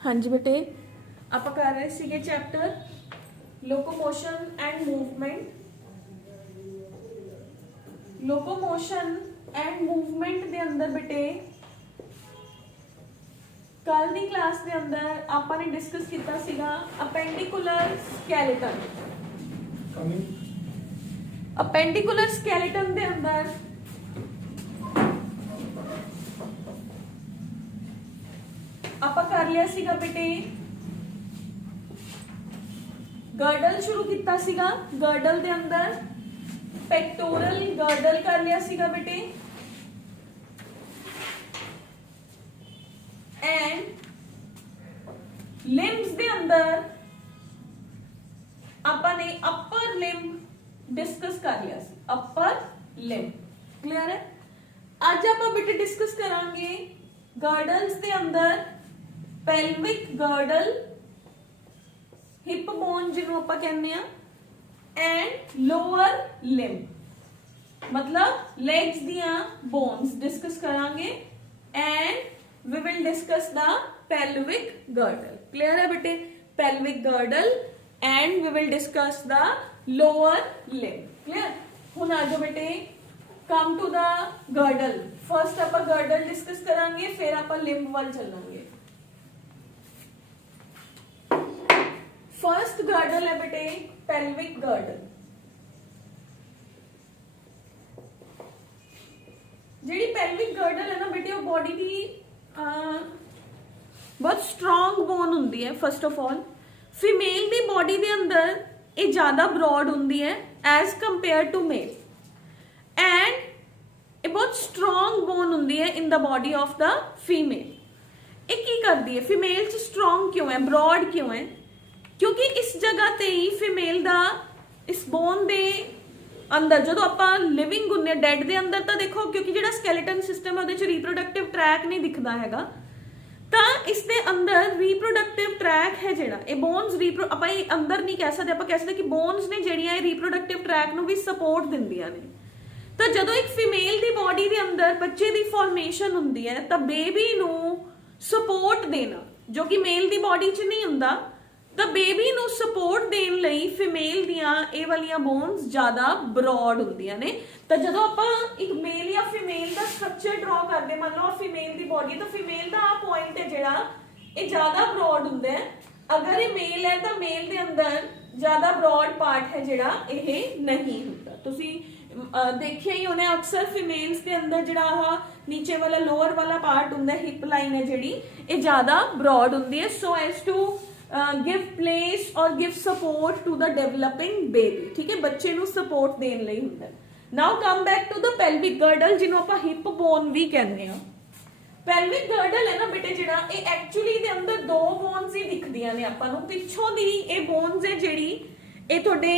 हाँ जी बेटे, आप कर रहे सीगे chapter locomotion and movement. Locomotion and movement दे अंदर बेटे कल दी क्लास दे अंदर आपां ने डिस्कस किया सीगा अपेंडिकुलर स्केलेटन। अपेंडिकुलर स्केलेटन दे अंदर आपां कर लिया सीगा बेटे गर्डल शुरू किया सीगा। गर्डल दे अंदर पेक्टोरल गर्डल कर लिया सीगा बेटे एंड लिम्स दे अंदर आपां ने अपर लिम्ब डिस्कस कर लिया सी। अपर लिम्ब क्लियर है। आज आपां बेटे डिस्कस करांगे गर्डल्स दे अंदर पेल्विक गर्डल, हिप बोन जिन्हों आपां कहने आ एंड लोअर लिम्ब मतलब लेग्स दियां बोन्स डिस्कस करांगे and we will discuss the pelvic girdle. Clear है बेटे। Pelvic girdle and we will discuss the lower limb. Clear. हुण आ जाओ बेटे come to the girdle. First आपां गर्डल डिस्कस करांगे फिर आपां लिम्ब वाल चलांगे। फर्स्ट गर्डल है बेटे pelvic girdle. JD pelvic girdle है ना बेटे वो बॉडी की बहुत स्ट्रॉन्ग बोन होंदी है। फर्स्ट ऑफ ऑल फीमेल दी बॉडी दे अंदर ये ज्यादा ब्रॉड होंदी है as compared to male and ये बहुत स्ट्रॉन्ग बोन होंदी है in the body of the female. ये की करती है फीमेल च स्ट्रॉन्ग क्यों है, ब्रॉड क्यों है? क्योंकि इस जगह ते ही फीमेल दा इस बोन दे अंदर जो आपां लिविंग हुंदे डेड दे अंदर तो देखो क्योंकि जिहड़ा स्केलेटन सिस्टम है उहदे च रिप्रोडक्टिव ट्रैक नहीं दिखदा हैगा तो इस दे अंदर रिप्रोडक्टिव ट्रैक है जिहड़ा ये बोन्स आपां ये अंदर नहीं कह सकते, आपां कह सकते कि बोन्स ने जिहड़ियां रिप्रोडक्टिव ट्रैक नूं भी सपोर्ट दिंदियां ने। तो जदों एक फीमेल दी बॉडी दे अंदर बच्चे दी फॉर्मेशन हुंदी है तो बेबी नूं सपोर्ट देना जो कि मेल दी बॉडी च नहीं हुंदा तो बेबी नूं सपोर्ट देन लई फीमेल दियां ए वालियां बोन्स ज्यादा ब्रॉड हुंदियां ने। तो जदों आपां एक मेल या फीमेल दा स्ट्रक्चर ड्रॉ करदे मान लो फीमेल दी बॉडी तो फीमेल दा आ पॉइंट है जिहड़ा ये ज्यादा ब्रॉड हुंदा है। अगर ये मेल है तो मेल दे अंदर ज्यादा ब्रॉड पार्ट है जिहड़ा ये नहीं हुंदा। तुसीं देखिए ही उन्हें अक्सर फीमेल्स के अंदर जिहड़ा आ नीचे वाला लोअर वाला पार्ट हुंदा है हिप लाइन है जिहड़ी ये ज्यादा ब्रॉड हुंदी है so as to give place or give support to the developing baby। ठीक है बच्चे ਨੂੰ support ਦੇਣ ਲਈ ਹੁੰਦਾ। now come back to the pelvic girdle ਜਿਹਨੂੰ ਆਪਾਂ hip bone ਵੀ ਕਹਿੰਦੇ ਆ। pelvic girdle ਹੈ ਨਾ ਬੇਟੇ ਜਿਹੜਾ ਇਹ ਐਕਚੁਅਲੀ ਦੇ ਅੰਦਰ ਦੋ ਬੋਨਸ ਹੀ ਦਿਖਦੀਆਂ ਨੇ ਆਪਾਂ ਨੂੰ। ਪਿੱਛੋਂ ਦੀ ਇਹ ਬੋਨਸ ਹੈ ਜਿਹੜੀ ਇਹ ਤੁਹਾਡੇ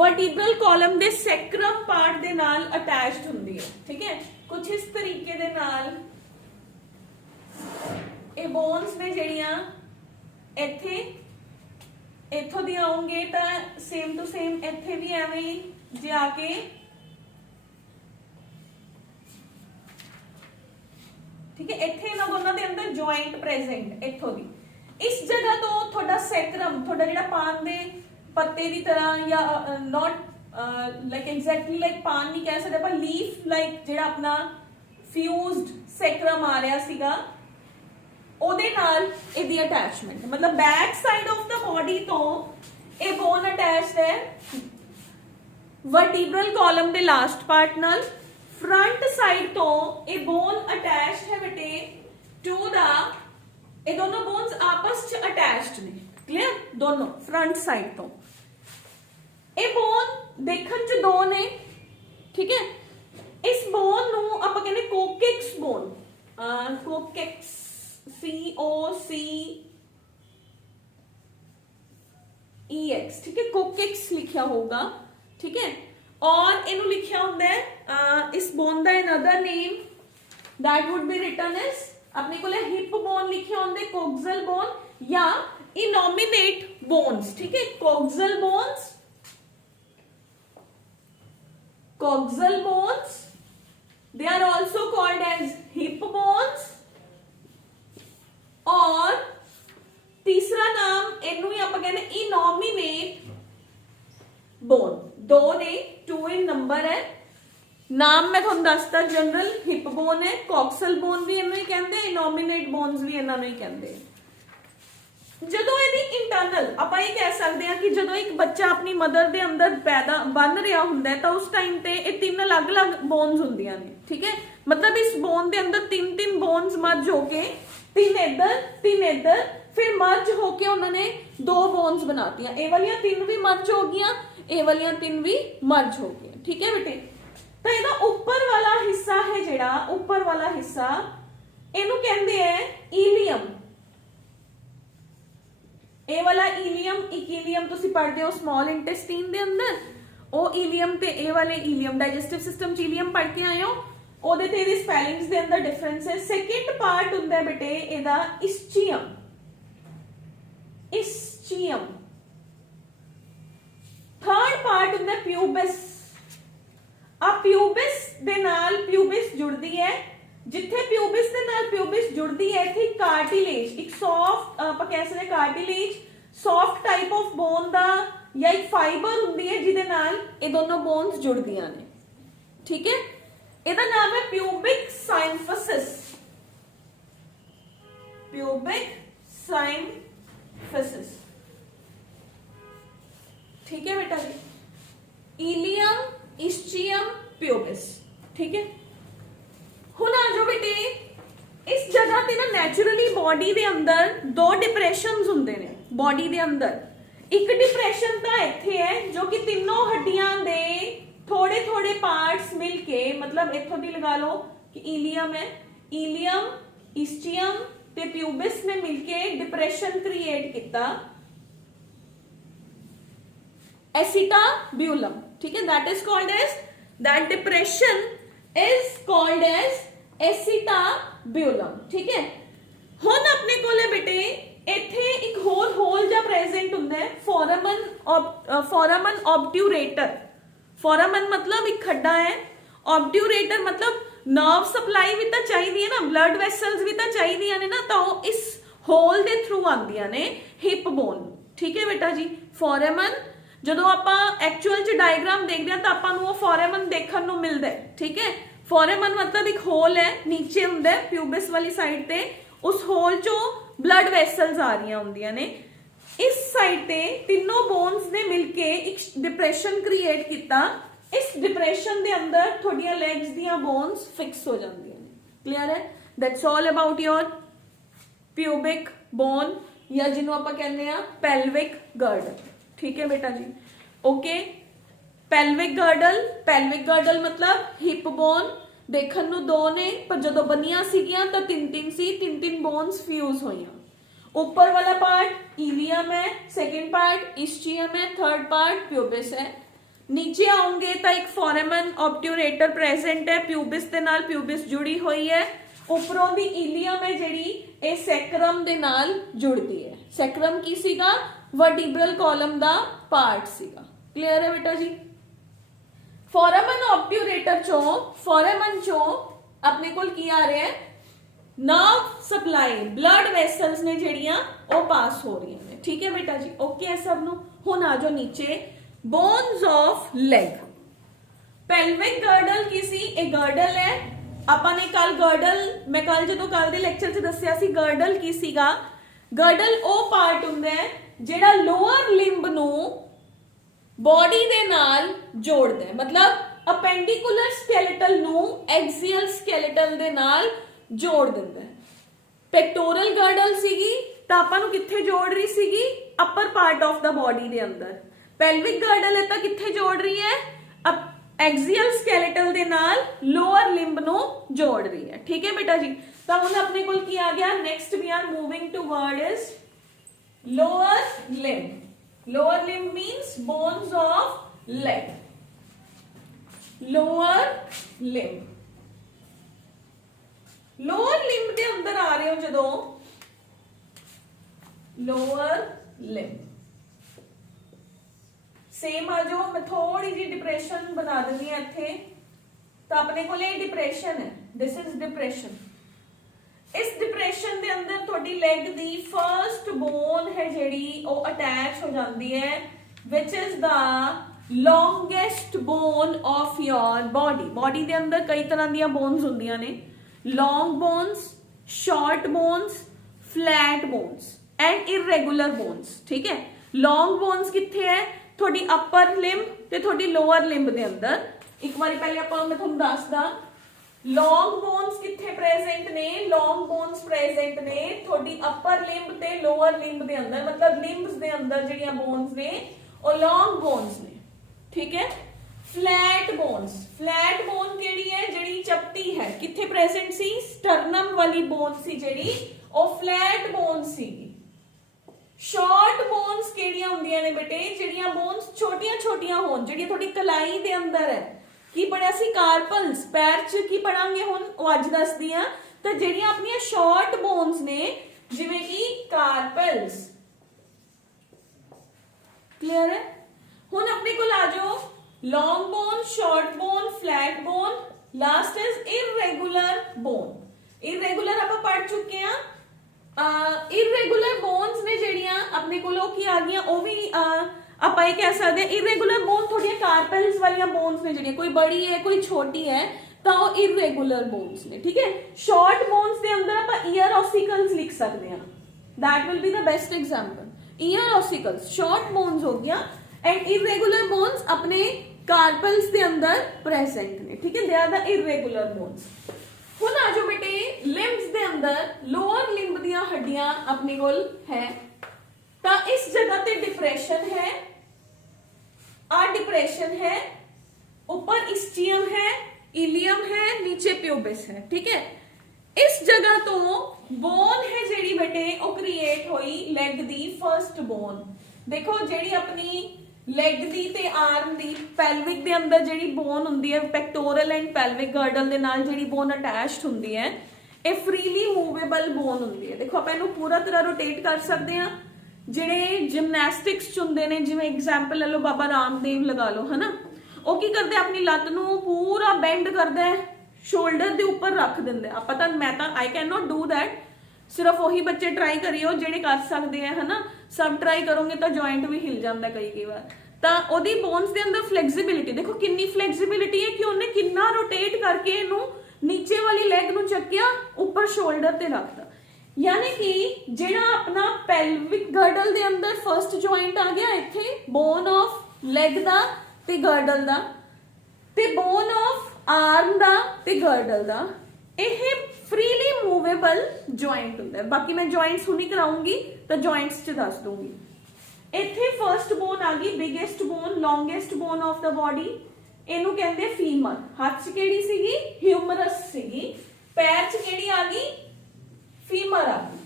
vertebral column ਦੇ sacrum part ਦੇ ਨਾਲ attached ਹੁੰਦੀ ਹੈ। ਠੀਕ ਹੈ ਕੁਝ ਇਸ ਤਰੀਕੇ ਦੇ ਨਾਲ ਇਹ ਬੋਨਸ ਨੇ ਜਿਹੜੀਆਂ ਇੱਥੇ ਇੱਥੋਂ ਦੀ ਆਉਂਗੇ ਤਾਂ ਸੇਮ ਟੂ ਸੇਮ ਇੱਥੇ ਵੀ ਐਵੇਂ ਹੀ ਜਾ ਕੇ ਠੀਕ ਹੈ ਇੱਥੇ ਇਹਨਾਂ ਦੋਨਾਂ ਦੇ ਅੰਦਰ ਜੁਆਇੰਟ ਪ੍ਰੈਜ਼ੈਂਟ ਇੱਥੋਂ ਦੀ ਇਸ ਜਗ੍ਹਾ ਤੋਂ ਤੁਹਾਡਾ ਸੈਕਰਮ ਤੁਹਾਡਾ ਜਿਹੜਾ ਪਾਨ ਦੇ ਪੱਤੇ ਦੀ ਤਰ੍ਹਾਂ ਜਾਂ ਨਾਟ ਲਾਈਕ ਐਗਜ਼ੈਕਟਲੀ ਲਾਈਕ ਪਾਨ ਨਹੀਂ ਕਹਿ ਸਕਦੇ ਆਪਾਂ ਲੀਫ ਲਾਈਕ ਜਿਹੜਾ ਆਪਣਾ ਫਿਊਜ਼ਡ ਸੈਕਰਮ ਆ ਰਿਹਾ ਸੀਗਾ ਉਹਦੇ ਨਾਲ ਇਹਦੀ ਅਟੈਚਮੈਂਟ मतलब back side of the body तो ये बोन अटैच्ड है वर्टिब्रल कॉलम के लास्ट पार्ट नाल। फ्रंट साइड तो ये बोन अटैच्ड है बेटे टू द ये दोनों बोन्स आपस च अटैच्ड ने। क्लियर दोनों फ्रंट साइड तो ये बोन देखन च दो ने। ठीक है इस बोन नू आपां कहने कोकेक्स बोन कोकेक्स COCEX ठीक है कोकेक्स लिखा होगा। ठीक है और इनू लिखा होंगे इस बोन दा another name that would be written as अपने को हिप बोन लिखे होंगे कोक्सल बोन या इनोमिनेट बोन्स। ठीक है coxal bones they are also called as hip bones or ਇਹਨੂੰ ਹੀ ਆਪਾਂ ਕਹਿੰਦੇ ਇਨੋਮੀਨੇਟ ਬੋਨ। ਦੋ ਨੇ, 2 in ਨੰਬਰ ਹੈ। ਨਾਮ ਮੈਂ ਤੁਹਾਨੂੰ ਦੱਸਤਾ, ਜਨਰਲ ਹਿਪ ਬੋਨ ਹੈ, ਕੌਕਸਲ ਬੋਨ ਵੀ ਇਹਨੂੰ ਹੀ ਕਹਿੰਦੇ, ਇਨੋਮੀਨੇਟ ਬੋਨਸ ਵੀ ਇਹਨਾਂ ਨੂੰ ਹੀ ਕਹਿੰਦੇ। ਜਦੋਂ ਇਹਦੀ ਇੰਟਰਨਲ ਆਪਾਂ ਇਹ ਕਹਿ ਸਕਦੇ ਹਾਂ ਕਿ ਜਦੋਂ ਇੱਕ ਬੱਚਾ ਆਪਣੀ ਮਦਰ ਦੇ ਅੰਦਰ ਪੈਦਾ ਬਣ ਰਿਹਾ ਹੁੰਦਾ ਹੈ ਤਾਂ ਉਸ ਟਾਈਮ ਤੇ ਇਹ 3 ਅਲੱਗ-ਅਲੱਗ ਬੋਨਸ ਹੁੰਦੀਆਂ ਨੇ, ਠੀਕ ਹੈ। ਮਤਲਬ ਇਸ ਬੋਨ ਦੇ ਅੰਦਰ 3 ਬੋਨਸ ਮਰਜ ਹੋ ਕੇ 3 ਇੱਧਰ ਫਿਰ ਮਰਜ ਹੋ ਕੇ ਉਹਨਾਂ ਨੇ 2 ਬੋਨਸ ਬਣਾਤੀਆਂ। ਇਹ ਵਾਲੀਆਂ 3 ਵੀ ਮਰਜ ਹੋ ਗਈਆਂ, ਇਹ ਵਾਲੀਆਂ 3 ਵੀ ਮਰਜ ਹੋ ਗਈਆਂ, ਠੀਕ ਹੈ ਬੇਟੇ। ਤਾਂ ਇਹਦਾ ਉੱਪਰ ਵਾਲਾ ਹਿੱਸਾ ਹੈ ਜਿਹੜਾ ਉੱਪਰ ਵਾਲਾ ਹਿੱਸਾ ਇਹਨੂੰ ਕਹਿੰਦੇ ਆ ਇਲੀਅਮ। ਇਹ ਵਾਲਾ ਇਲੀਅਮ, ਇੱਕ ਇਲੀਅਮ ਤੁਸੀਂ ਪੜ੍ਹਦੇ ਹੋ ਸਮਾਲ ਇੰਟੈਸਟਾਈਨ ਦੇ ਅੰਦਰ, ਉਹ ਇਲੀਅਮ ਤੇ ਇਹ ਵਾਲੇ ਇਲੀਅਮ ਡਾਈਜੈਸਟਿਵ ਸਿਸਟਮ ਚ ਇਲੀਅਮ ਪੜ੍ਹ ਕੇ ਆਏ ਹੋ, ਉਹਦੇ ਤੇ ਇਹਦੀ ਸਪੈਲਿੰਗਸ ਦੇ ਅੰਦਰ ਡਿਫਰੈਂਸ ਹੈ। ਸੈਕਿੰਡ ਪਾਰਟ ਹੁੰਦਾ ਬੇਟੇ ਇਹਦਾ ਇਸਚੀਅਮ। ਇਸਚੀਅਮ। ਥਰਡ ਪਾਰਟ ਹੁੰਦਾ ਪਿਊਬਿਸ। ਆ ਪਿਊਬਿਸ ਦੇ ਨਾਲ ਪਿਊਬਿਸ ਜੁੜਦੀ ਹੈ, ਜਿੱਥੇ ਪਿਊਬਿਸ ਦੇ ਨਾਲ ਪਿਊਬਿਸ ਜੁੜਦੀ ਹੈ ਇੱਥੇ ਕਾਰਟਿਲੇਜ, ਇੱਕ ਸੌਫਟ ਆਪਾਂ ਕਹਿ ਸਕਦੇ cartilage, soft type of bone ਦਾ ਜਾਂ ਇੱਕ ਫਾਈਬਰ ਹੁੰਦੀ ਹੈ ਜਿਹਦੇ ਨਾਲ ਇਹ ਦੋਨੋਂ ਬੋਨਸ ਜੁੜਦੀਆਂ ਨੇ, ਠੀਕ ਹੈ। ਇਹਦਾ ਨਾਮ ਹੈ ਪਿਊਬਿਕ ਸਾਇਨਫਿਸਿਸ। ਪਿਊਬਿਕ ਸਾਇਨਫਿਸਿਸ, ठीक है बेटा जी। इलियम, इस्चियम, प्यूबिस, ठीक है। ਹੁਣ ਆ ਜਾਓ ਬੇਟੇ, ਇਸ ਜਗ੍ਹਾ ਤੇ ਨਾ ਨੈਚੁਰਲੀ ਬਾਡੀ ਦੇ ਅੰਦਰ 2 ਡਿਪਰੈਸ਼ਨਸ ਹੁੰਦੇ ਨੇ ਬਾਡੀ ਦੇ ਅੰਦਰ। ਇੱਕ ਡਿਪਰੈਸ਼ਨ ਤਾਂ ਇੱਥੇ ਹੈ ਜੋ ਕਿ ਤਿੰਨੋਂ ਹੱਡੀਆਂ ਦੇ ਥੋੜੇ ਥੋੜੇ ਪਾਰਟਸ ਮਿਲ ਕੇ, ਮਤਲਬ ਇੱਥੋਂ ਦੀ ਲਗਾ ਲਓ ਕਿ ਇਲੀਅਮ ਹੈ, ਇਲੀਅਮ, ਇਸਚੀਅਮ ਤੇ ਪਿਊਬਿਸ ਨੇ ਮਿਲ ਕੇ ਡਿਪਰੈਸ਼ਨ ਕ੍ਰੀਏਟ ਕੀਤਾ, acetabulum, ठीक है। that is called as, that depression is called as acetabulum, ठीक है। ਹੁਣ ਆਪਣੇ ਕੋਲੇ ਬੇਟੇ ਇੱਥੇ ਇੱਕ ਹੋਰ ਹੋਲ ਜਿਹਾ ਪ੍ਰੈਜ਼ੈਂਟ ਹੁੰਦਾ ਹੈ, foramen obturator। foramen ਮਤਲਬ ਇੱਕ ਖੱਡਾ ਹੈ, obturator ਮਤਲਬ ਨਰਵ ਸਪਲਾਈ ਵੀ ਤਾਂ ਚਾਹੀਦੀ ਹੈ ਨਾ, ਬਲੱਡ ਵੈਸਲਸ ਵੀ ਤਾਂ ਚਾਹੀਦੀਆਂ ਨੇ ਨਾ, ਤਾਂ ਉਹ ਇਸ ਹੋਲ ਦੇ ਥਰੂ ਆਉਂਦੀਆਂ ਨੇ ਹਿਪ ਬੋਨ, ਠੀਕ ਹੈ ਬੇਟਾ ਜੀ। foramen ਜਦੋਂ ਆਪਾਂ ਐਕਚੁਅਲ ਚ ਡਾਇਗਰਾਮ ਦੇਖਦੇ ਹਾਂ ਤਾਂ ਆਪਾਂ ਨੂੰ ਉਹ ਫੋਰੇਮਨ ਦੇਖਣ ਨੂੰ ਮਿਲਦਾ ਹੈ, ਠੀਕ ਹੈ। ਫੋਰੇਮਨ ਮਤਲਬ ਇੱਕ ਹੋਲ ਹੈ, ਨੀਚੇ ਹੁੰਦਾ ਹੈ ਪਿਊਬਿਸ ਵਾਲੀ ਸਾਈਡ ਤੇ, ਉਸ ਹੋਲ ਚੋਂ ਬਲੱਡ ਵੈਸਲਸ ਆ ਰਹੀਆਂ ਹੁੰਦੀਆਂ ਨੇ। ਇਸ ਸਾਈਡ ਤੇ ਤਿੰਨੋਂ ਬੋਨਸ ਨੇ ਮਿਲ ਕੇ ਇੱਕ ਡਿਪਰੈਸ਼ਨ ਕ੍ਰੀਏਟ ਕੀਤਾ। ਇਸ ਡਿਪਰੈਸ਼ਨ ਦੇ ਅੰਦਰ ਤੁਹਾਡੀਆਂ ਲੈਗਸ ਦੀਆਂ ਬੋਨਸ ਫਿਕਸ ਹੋ ਜਾਂਦੀਆਂ ਨੇ। ਕਲੀਅਰ ਹੈ? That's all about your pubic bone, ਜਾਂ ਜਿਹਨੂੰ ਆਪਾਂ ਕਹਿੰਦੇ ਆ ਪੈਲਵਿਕ ਗਰਡਲ, ठीक है बेटा जी। ओके, ਪੈਲਵਿਕ ਗਰਡਲ ਮਤਲਬ ਹਿਪ ਬੋਨ ਦੇਖਣ ਨੂੰ 2 ਨੇ ਪਰ ਜਦੋਂ ਬਣੀਆਂ ਸੀਗੀਆਂ ਤਾਂ 3 ਸੀ, 3 ਬੋਨਸ ਫਿਊਜ਼ ਹੋਈਆਂ। ਉੱਪਰ ਵਾਲਾ ਪਾਰਟ ਇਲੀਅਮ ਹੈ, ਸੈਕਿੰਡ ਪਾਰਟ ਇਸਚੀਅਮ ਹੈ, ਥਰਡ ਪਾਰਟ ਪਿਊਬਿਸ ਹੈ। ਨੀਚੇ ਆਉਂਗੇ ਤਾਂ ਇੱਕ ਫੋਰੇਮਨ ਆਬਟਿਊਰੇਟਰ ਪ੍ਰੈਜ਼ੈਂਟ ਹੈ, ਪਿਊਬਿਸ ਦੇ ਨਾਲ ਪਿਊਬਿਸ ਜੁੜੀ ਹੋਈ ਹੈ। ਉੱਪਰੋਂ ਦੀ ਇਲੀਅਮ ਹੈ ਜਿਹੜੀ ਇਹ ਸੈਕਰਮ ਦੇ ਨਾਲ ਜੁੜਦੀ ਹੈ। ਸੈਕਰਮ ਕੀ ਸੀਗਾ? वर्टिब्रल कॉलम ਦਾ ਪਾਰਟ ਸੀਗਾ। ਕਲੀਅਰ ਹੈ ਬੇਟਾ ਜੀ। ਫੋਰੇਮਨ ਆਬਟਿਊਰੇਟਰ ਚੋਂ ਆਪਣੇ ਕੋਲ ਕੀ ਆ ਰਿਹਾ ਹੈ? ਨਰਵ ਸਪਲਾਈ, ਬਲੱਡ ਵੈਸਲਸ ਨੇ ਜਿਹੜੀਆਂ ਉਹ ਪਾਸ ਹੋ ਰਹੀਆਂ ਨੇ, ਠੀਕ ਹੈ ਬੇਟਾ ਜੀ। ਓਕੇ ਹੈ ਸਭ ਨੂੰ। ਹੁਣ ਆ ਜਾਓ ਨੀਚੇ, ਬੋਨਸ ਆਫ ਲੈਗ। ਪੈਲਵਿਕ ਗਰਡਲ ਕੀ ਸੀ? ਇਹ ਗਰਡਲ ਹੈ। ਆਪਾਂ ਨੇ ਮੈਂ ਕੱਲ ਜਦੋਂ ਕੱਲ ਦੇ ਲੈਕਚਰ 'ਚ ਦੱਸਿਆ ਸੀ ਗਰਡਲ ਕੀ ਸੀਗਾ। ਗਰਡਲ ਉਹ ਪਾਰਟ ਹੁੰਦਾ ਹੈ ਜਿਹੜਾ ਲੋਅਰ ਲਿੰਬ ਨੂੰ ਬੋਡੀ ਦੇ ਨਾਲ ਜੋੜਦਾ ਹੈ, ਮਤਲਬ ਅਪੈਂਡੀਕੂਲਰ ਸਕੈਲੇਟਲ ਨੂੰ ਐਕਸੀਅਲ ਸਕੈਲੇਟਲ ਦੇ ਨਾਲ ਜੋੜ ਦਿੰਦਾ ਹੈ। ਪੈਕਟੋਰਲ ਗਰਡਲ ਸੀਗੀ ਤਾਂ ਆਪਾਂ ਨੂੰ ਕਿੱਥੇ ਜੋੜ ਰਹੀ ਸੀਗੀ? ਅਪਰ ਪਾਰਟ ਆਫ ਦਾ ਬੋਡੀ ਦੇ ਅੰਦਰ। ਪੈਲਵਿਕ ਗਰਡਲ ਹੈ ਤਾਂ ਕਿੱਥੇ ਜੋੜ ਰਹੀ ਹੈ? ਐਕਸੀਅਲ ਸਕੈਲੇਟਲ ਦੇ ਨਾਲ ਲੋਅਰ ਲਿੰਬ ਨੂੰ ਜੋੜ ਰਹੀ ਹੈ, ਠੀਕ ਹੈ ਬੇਟਾ ਜੀ। ਤਾਂ ਹੁਣ ਆਪਣੇ ਕੋਲ ਕੀ ਆ ਗਿਆ? Next we are moving toward is lower limb. Lower limb means bones of leg. Lower limb. Lower limb ਦੇ ਅੰਦਰ ਆ ਰਹੇ ਹੋ ਜਦੋਂ, lower limb ਸੇਮ ਆ ਜਾਓ। ਮੈਂ ਥੋੜੀ ਜਿਹੀ ਡਿਪਰੈਸ਼ਨ ਬਣਾ ਦਿੰਦੀ ਹਾਂ ਇੱਥੇ, ਤਾਂ ਆਪਣੇ ਕੋਲ ਇਹ ਡਿਪਰੈਸ਼ਨ ਹੈ, ਦਿਸ ਇਜ਼ ਡਿਪਰੈਸ਼ਨ। ਇਸ ਡਿਪਰੈਸ਼ਨ ਦੇ ਅੰਦਰ ਤੁਹਾਡੀ ਲੈਗ ਦੀ ਫਰਸਟ ਬੋਨ है जिहड़ी वो अटैच हो जाती है which is the longest bone of your body दे अंदर कई तरह दी बोन्स होंदियां ने long bones short bones flat bones and irregular bones ठीक है लॉन्ग बोन्स कित्थे है थोड़ी अपर लिंब ते थोड़ी लोअर लिंब दे अंदर एक बार पहले मैं तुहानूं दसदा लॉन्ग बोन्स कित्थे प्रेजेंट ने लॉन्ग बोन्स प्रेजेंट ने थोड़ी अपर लिंब ते लोअर लिंब दे अंदर मतलब लिंब्स दे अंदर जिहड़ियां बोन्स ने और लॉन्ग बोन्स ने ठीक है फ्लैट बोन केड़ी है जिहड़ी चपटी है कित्थे प्रेजेंट सी स्टर्नम वाली बोन सी जिहड़ी ओ फ्लैट बोन सी शॉर्ट बोन्स केड़ियां हुंदियां ने बेटे जिहड़ियां बोन्स छोटियां छोटियां होन जिहड़ी थोड़ी कलाई दे अंदर है की पढ़िया सी कार्पल्स पैर च की पढ़ांगे हुण ओ अज दसदी हां ते जिहड़ियां अपनियां शॉर्ट बोन्स ने जिवें की कार्पल्स क्लियर है हुण अपने कोल आ जाओ long bone short bone flat bone last is irregular bone irregular आप पढ़ चुके हैं इरेगुलर बोन्स ने ਜਿਹੜੀਆਂ ਆਪਣੇ ਕੋਲ ਉਹ ਕੀ ਆ ਗਈਆਂ ਉਹ ਵੀ ਆਪਾਂ ਇਹ ਕਹਿ ਸਕਦੇ ਹਾਂ ਇਰੈਗੂਲਰ ਬੋਨ ਥੋੜੀਆਂ ਕਾਰਪਲਸ ਵਾਲੀਆਂ ਬੋਨਸ ਨੇ ਜਿਹੜੀਆਂ ਕੋਈ ਬੜੀ ਹੈ ਕੋਈ ਛੋਟੀ ਹੈ ਤਾਂ ਉਹ ਇਰੈਗੂਲਰ ਬੋਨਸ ਨੇ ਠੀਕ ਹੈ ਸ਼ਾਰਟ ਬੋਨਸ ਦੇ ਅੰਦਰ ਆਪਾਂ ਈਅਰ ਔਸੀਕਲਸ ਲਿਖ ਸਕਦੇ ਹਾਂ that will be the best example ear ossicles short bones हो गया एंड इरेगुलर बोन्स अपने कार्पल्स के अंदर प्रेजेंट ने ठीक है they are the irregular bones हुण आ जाओ बेटे लिम्ब्स दे अंदर लोअर लिम्ब दियां हड्डियां अपने कोल है ता इस जगह ते डिप्रेशन है आ डिप्रेशन है ऊपर इस्चियम है इलियम है नीचे प्यूबिस है ठीक है इस जगह तो बोन है जेड़ी बेटे ओ क्रिएट हुई लेग दी फर्स्ट बोन देखो जेड़ी अपनी लेग दी ते आर्म दी पेल्विक दे अंदर जेड़ी बोन हुंदी है पेक्टोरल एंड पेल्विक गर्डल दे नाल जेड़ी बोन अटैच्ड हुंदी है ए फ्रीली मूवेबल बोन हुंदी है देखो अपन इहनू पूरा तरह रोटेट कर सकते हैं जेड़े जिमनैस्टिक्स च हुंदे ने जिवें एग्जांपल ले लो बाबा रामदेव लगा लो है ना ओ की करदे अपनी लत्त नू पूरा बेंड करदा है शोल्डर दे ऊपर रख दिंदे आप पता मैं तो I can not do that सिर्फ वही बच्चे ट्राई करियो जेडे कर सकते हैं है ना सब ट्राई करोगे तो जॉइंट भी हिल जाता कई बार तो ओदी बोन्स दे अंदर फ्लैक्सिबिलिटी देखो कितनी फ्लैक्सिबिलिटी है कि उन्हें कितना रोटेट करके इनू नीचे वाली लैग नू चक्या ऊपर शोल्डर ते रखता यानी कि जेड़ा अपना पेल्विक गर्डल दे अंदर फर्स्ट जॉइंट आ गया इत्थे बोन ऑफ लैग दा ते गर्डल दा ते बोन ऑफ आर्म दा ते गर्डल दा ਇਹ फ्रीली मूवेबल जॉइंट ਹੁੰਦਾ ਹੈ ਬਾਕੀ मैं जॉइंट्स ਹੁਣੀ ਕਰਾਉਂਗੀ ਤਾਂ जॉइंट्स ਚ ਦੱਸ ਦੂੰਗੀ ਇੱਥੇ ਫਰਸਟ ਬੋਨ ਆ ਗਈ biggest bone longest bone of the body ਇਹਨੂੰ ਕਹਿੰਦੇ ਫੀਮਰ ਹੱਥ ਚ ਕਿਹੜੀ ਸੀਗੀ ਹਿਊਮਰਸ ਸੀਗੀ ਪੈਰ ਚ ਕਿਹੜੀ ਆ ਗਈ ਫੀਮਰ ਆ ਗਈ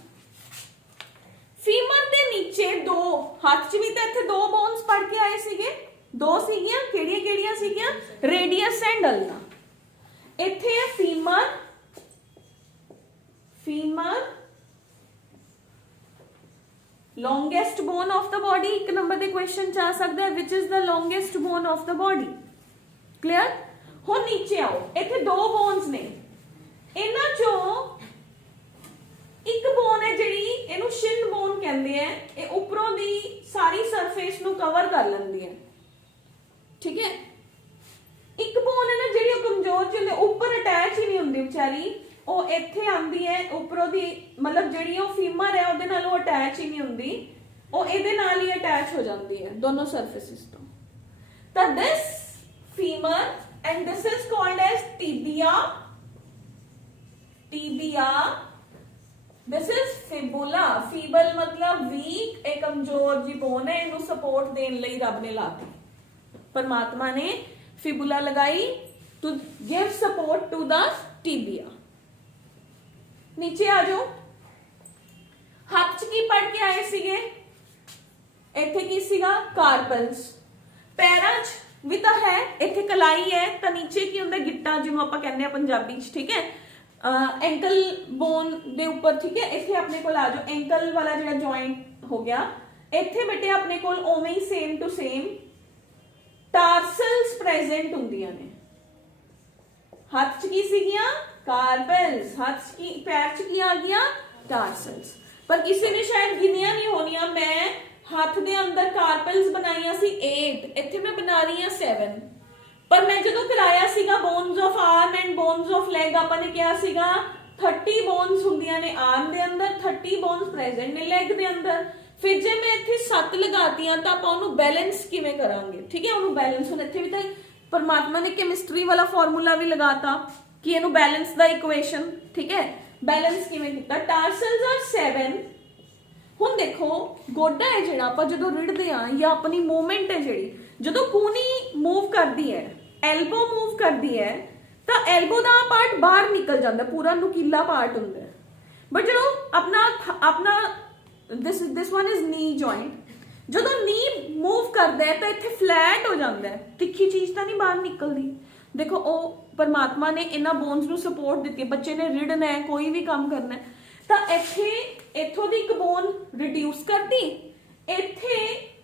ਫੀਮਰ ਦੇ ਨੀਚੇ ਦੋ ਹੱਥ ਚ ਵੀ ਤਾਂ ਇੱਥੇ ਦੋ ਬੋਨਸ ਪੜ ਕੇ ਆਏ ਸੀਗੇ ਦੋ ਸੀਗੀਆਂ ਕਿਹੜੀਆਂ ਸੀਗੀਆਂ ਰੇਡੀਅਸ ਐਂਡ ਅਲਨਾ ਇੱਥੇ ਹੈ femur longest bone of the body एक नंबर दे क्वेश्चन च आ सकता है which is the longest bone of the body clear हुण नीचे आओ इत्थे दो बोन्स ने इन्हां चों एक बोन है जिहड़ी इहनू शिन बोन कहंदे हैं ये उपरों दी सारी सरफेस नू कवर कर लैंदी है ठीक है एक बोन है ना जिहड़ी कमजोर च हुंदी ऊपर अटैच ही नहीं हुंदी बेचारी ਉਹ ਇੱਥੇ ਆਂਦੀ ਹੈ ਉੱਪਰੋਂ ਦੀ ਮਤਲਬ ਜਿਹੜੀ ਉਹ ਫੀਮਰ ਹੈ ਉਹਦੇ ਨਾਲ ਉਹ ਅਟੈਚ ਹੀ ਨਹੀਂ ਹੁੰਦੀ ਉਹ ਇਹਦੇ ਨਾਲ ਹੀ ਅਟੈਚ ਹੋ ਜਾਂਦੀ ਹੈ ਦੋਨੋਂ ਸਰਫੇਸਿਸ ਤੋਂ ਤਾਂ this femur and this is called as tibia this is fibula feeble ਮਤਲਬ ਵੀਕ ਇਹ ਕਮਜ਼ੋਰ ਜੀ ਬੋਨ ਹੈ ਇਹਨੂੰ ਸਪੋਰਟ ਦੇਣ ਲਈ ਰੱਬ ਨੇ ਲਾਤੀ ਪਰਮਾਤਮਾ ਨੇ ਫਿਬੂਲਾ ਲਗਾਈ to give support to the tibia नीचे आ जाओ हाथ च की पढ़ के आए सीगे इत्थे की सीगा कार्पल्स पैरां च भी तो है इत्थे कलाई है तो नीचे की हुंदा गिट्टा जिवें आपां कहंदे आ पंजाबी च ठीक है एंकल बोन दे ऊपर ठीक है इत्थे अपने कोल आ जाओ एंकल वाला जिहड़ा जॉइंट हो गया इत्थे बेटे अपने कोल ओवें ही same to same tarsals present हुंदियां ने हाथ च की सीगियां कार्पल्स हाथ की पैर च की आ गया टार्सल्स पर किसी ने शायद गिनिया नहीं होनिया मैं ਹੱਥ ਦੇ ਅੰਦਰ ਕਾਰਪਲਸ ਬਣਾਈਆਂ ਸੀ 8, ਇੱਥੇ ਮੈਂ ਬਣਾ ਰਹੀ ਹਾਂ 7। ਪਰ ਮੈਂ ਜਦੋਂ ਕਰਾਇਆ ਸੀਗਾ bonus of arm and bonus of leg, ਆਪਾਂ ਨੇ ਕਿਹਾ ਸੀਗਾ 30 ਬੋਨਸ ਹੁੰਦੀਆਂ ਨੇ ਆਰਮ ਦੇ ਅੰਦਰ, 30 ਬੋਨਸ ਪ੍ਰੈਜ਼ੈਂਟ ਨੇ ਲੈਗ ਦੇ ਅੰਦਰ। ਫਿਰ ਜੇ ਮੈਂ ਇੱਥੇ 7 ਲਗਾਤੀਆਂ ਤਾਂ ਆਪਾਂ ਉਹਨੂੰ ਬੈਲੈਂਸ ਕਿਵੇਂ ਕਰਾਂਗੇ? ਠੀਕ ਹੈ, ਉਹਨੂੰ ਬੈਲੈਂਸ, ਹੁਣ ਇੱਥੇ ਵੀ ਤਾਂ ਪਰਮਾਤਮਾ ਨੇ ਕੈਮਿਸਟਰੀ ਵਾਲਾ ਫਾਰਮੂਲਾ ਵੀ ਲਗਾਤਾ ਕਿ ਇਹਨੂੰ ਬੈਲੈਂਸ ਦਾ ਇਕੁਏਸ਼ਨ, ਠੀਕ ਹੈ, ਬੈਲੈਂਸ ਕਿਵੇਂ ਕੀਤਾ। ਟਾਰਸਲਸ ਆਰ 7। ਹੁਣ ਦੇਖੋ ਗੋਡਾ ਹੈ ਜਿਹੜਾ, ਆਪਾਂ ਜਦੋਂ ਰਿੜਦੇ ਆ ਜਾਂ ਆਪਣੀ ਮੂਵਮੈਂਟ ਹੈ ਜਿਹੜੀ, ਜਦੋਂ ਕੂਹਣੀ ਮੂਵ ਕਰਦੀ ਹੈ, ਐਲਬੋ ਮੂਵ ਕਰਦੀ ਹੈ, ਤਾਂ ਐਲਬੋ ਦਾ ਪਾਰਟ ਬਾਹਰ ਨਿਕਲ ਜਾਂਦਾ, ਪੂਰਾ ਨੁਕੀਲਾ ਪਾਰਟ ਹੁੰਦਾ ਹੈ। ਬਟ ਜਦੋਂ ਆਪਣਾ this one is knee joint, ਜਦੋਂ ਨੀ ਮੂਵ ਕਰਦਾ ਹੈ ਤਾਂ ਇੱਥੇ ਫਲੈਟ ਹੋ ਜਾਂਦਾ ਹੈ, ਤਿੱਖੀ ਚੀਜ਼ ਤਾਂ ਨਹੀਂ ਬਾਹਰ ਨਿਕਲਦੀ। ਦੇਖੋ ਉਹ ਪਰਮਾਤਮਾ ਨੇ ਇਹਨਾਂ ਬੋਨਸ ਨੂੰ ਸਪੋਰਟ ਦਿੱਤੀ ਹੈ, ਬੱਚੇ ਨੇ ਰਿੜਨਾ ਹੈ, ਕੋਈ ਵੀ ਕੰਮ ਕਰਨਾ ਹੈ, ਤਾਂ ਇੱਥੋਂ ਦੀ ਇੱਕ ਬੋਨ ਰਿਡਿਊਸ ਕਰਤੀ, ਇੱਥੇ